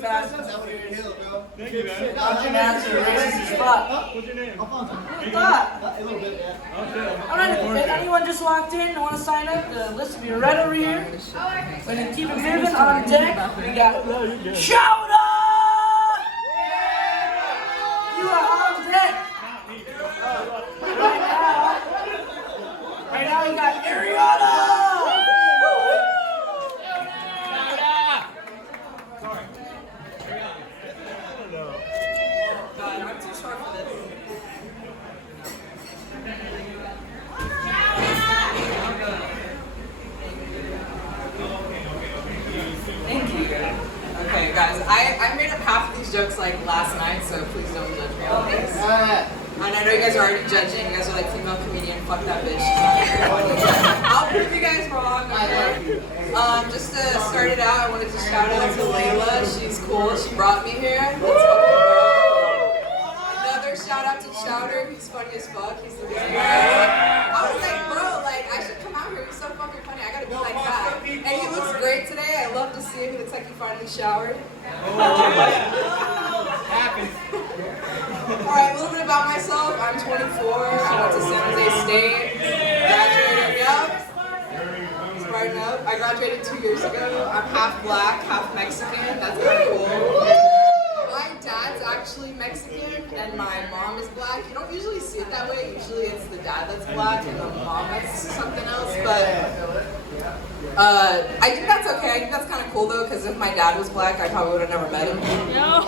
Fast and Furious. Thank you, man. Country master, racist as fuck. What's your name? What's that? A little bit, yeah. Okay. Alright, if anyone just walked in and want to sign up, the list will be right over here. When you keep it moving on deck, we got Shout Up! You are on deck. Right now we got Ariana! I'm too short for this. Thank you. Okay, guys, I made up half of these jokes like last night, so please don't judge me on this. And I know you guys are already judging. You guys are like, female comedian, fuck that bitch. She's not very funny. I'll prove you guys wrong. Okay? Just to start it out, I wanted to shout out to Layla. She's cool. She brought me here. Let's fucking go. Another shout out to Chowder. He's funny as fuck. He's the best guy. I was like, bro, like I should come out here. He's so fucking funny. I gotta be like that. And he looks great today. I love to see him. He looks like he finally showered. Alright, a little bit about myself. I'm 24. I went to San Jose State. Graduated, yep. He's brighten up. I graduated 2 years ago. I'm half black, half Mexican. That's kind of cool. My dad's actually Mexican and my mom is black. You don't usually see it that way. Usually it's the dad that's black and the mom that's something else. But I think that's okay. I think that's kind of cool though, because if my dad was black, I probably would have never met him. No.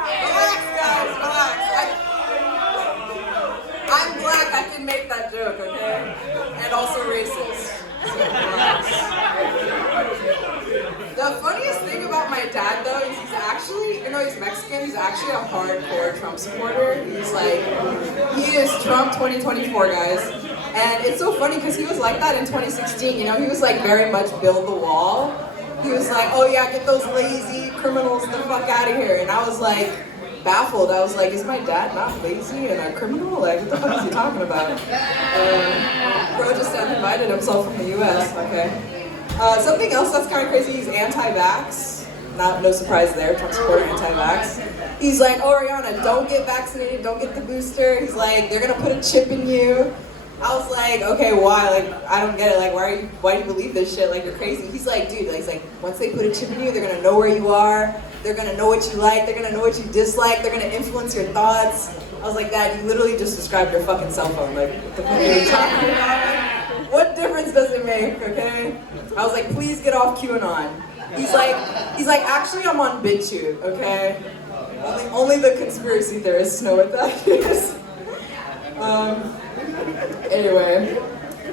Relax, guys, relax. I'm black. I can make that joke, okay? And also racist. So relax. The funniest thing about my dad though is he's actually, even though he's Mexican, he's actually a hardcore Trump supporter. He's like, he is Trump 2024, guys. And it's so funny because he was like that in 2016, you know, he was like very much build the wall. He was like, oh yeah, get those lazy criminals the fuck out of here. And I was like, baffled. I was like, is my dad not lazy and a criminal? Like, what the fuck is he talking about? Bro just uninvited himself from the US, okay. Something else that's kind of crazy, he's anti-vax. No surprise there, Trump supporter, anti-vax. He's like, oh Ariana, don't get vaccinated, don't get the booster. He's like, they're gonna put a chip in you. I was like, okay, why? Like, I don't get it. Like, why do you believe this shit? Like, you're crazy. He's like, dude, like, he's like, once they put a chip in you, they're gonna know where you are. They're gonna know what you like. They're gonna know what you dislike. They're gonna influence your thoughts. I was like, Dad, you literally just described your fucking cell phone. Like, what the fuck are you talking about? What difference does it make, okay? I was like, please get off QAnon. He's like, actually, I'm on BitChute, okay? Only the conspiracy theorists know what that is. Anyway,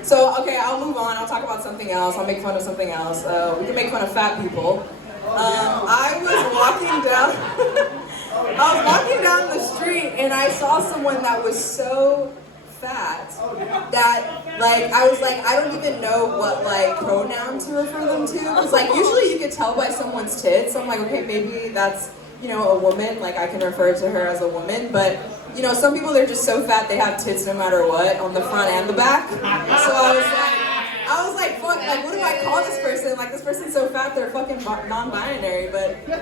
so okay, I'll move on. I'll talk about something else. I'll make fun of something else. We can make fun of fat people. I was walking down the street and I saw someone that was so fat that like I was like, I don't even know what like pronoun to refer them to. Because like usually you could tell by someone's tits. So I'm like, okay, maybe that's, you know, a woman. Like I can refer to her as a woman, but you know, some people, they're just so fat they have tits no matter what, on the front and the back. So I was like, fuck, like, what do I call this person? Like, this person's so fat they're fucking non-binary. But the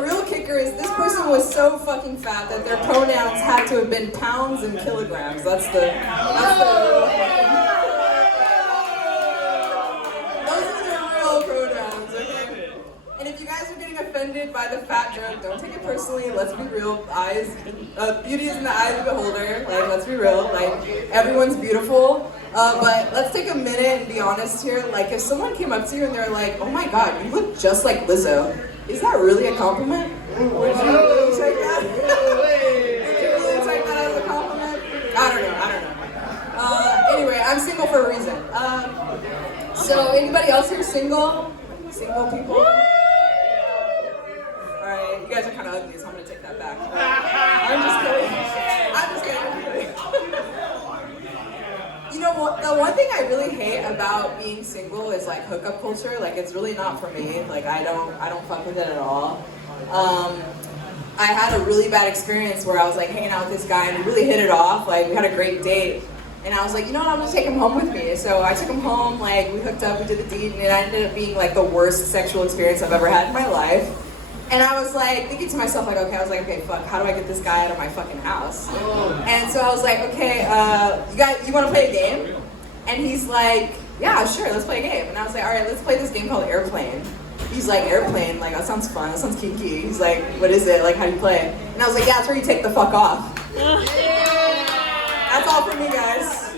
real kicker is this person was so fucking fat that their pronouns had to have been pounds and kilograms. Those are the real pronouns, okay? And if you guys are getting offended by the fat joke, don't take it personally. Let's be real. Beauty is in the eye of the beholder. Like, let's be real. Like, everyone's beautiful. But let's take a minute and be honest here. Like, if someone came up to you and they're like, "Oh my God, you look just like Lizzo," is that really a compliment? Would you really take that? Would you really take that as a compliment? I don't know. Anyway, I'm single for a reason. So, anybody else here single? Single people? Alright, you guys are kind of ugly, so I'm going to take that back. I'm just kidding. You know what? The one thing I really hate about being single is like hookup culture. Like it's really not for me. Like I don't fuck with it at all. I had a really bad experience where I was like hanging out with this guy and we really hit it off. Like we had a great date. And I was like, you know what, I'm gonna take him home with me. So I took him home, like we hooked up, we did the deed, and it ended up being like the worst sexual experience I've ever had in my life. And I was like thinking to myself, like, okay, fuck, how do I get this guy out of my fucking house? And so I was like, okay, you wanna play a game? And he's like, yeah, sure, let's play a game. And I was like, all right, let's play this game called Airplane. He's like, Airplane, like, that sounds fun, that sounds kinky. He's like, what is it, like, how do you play? And I was like, yeah, that's where you take the fuck off. That's all from me, guys.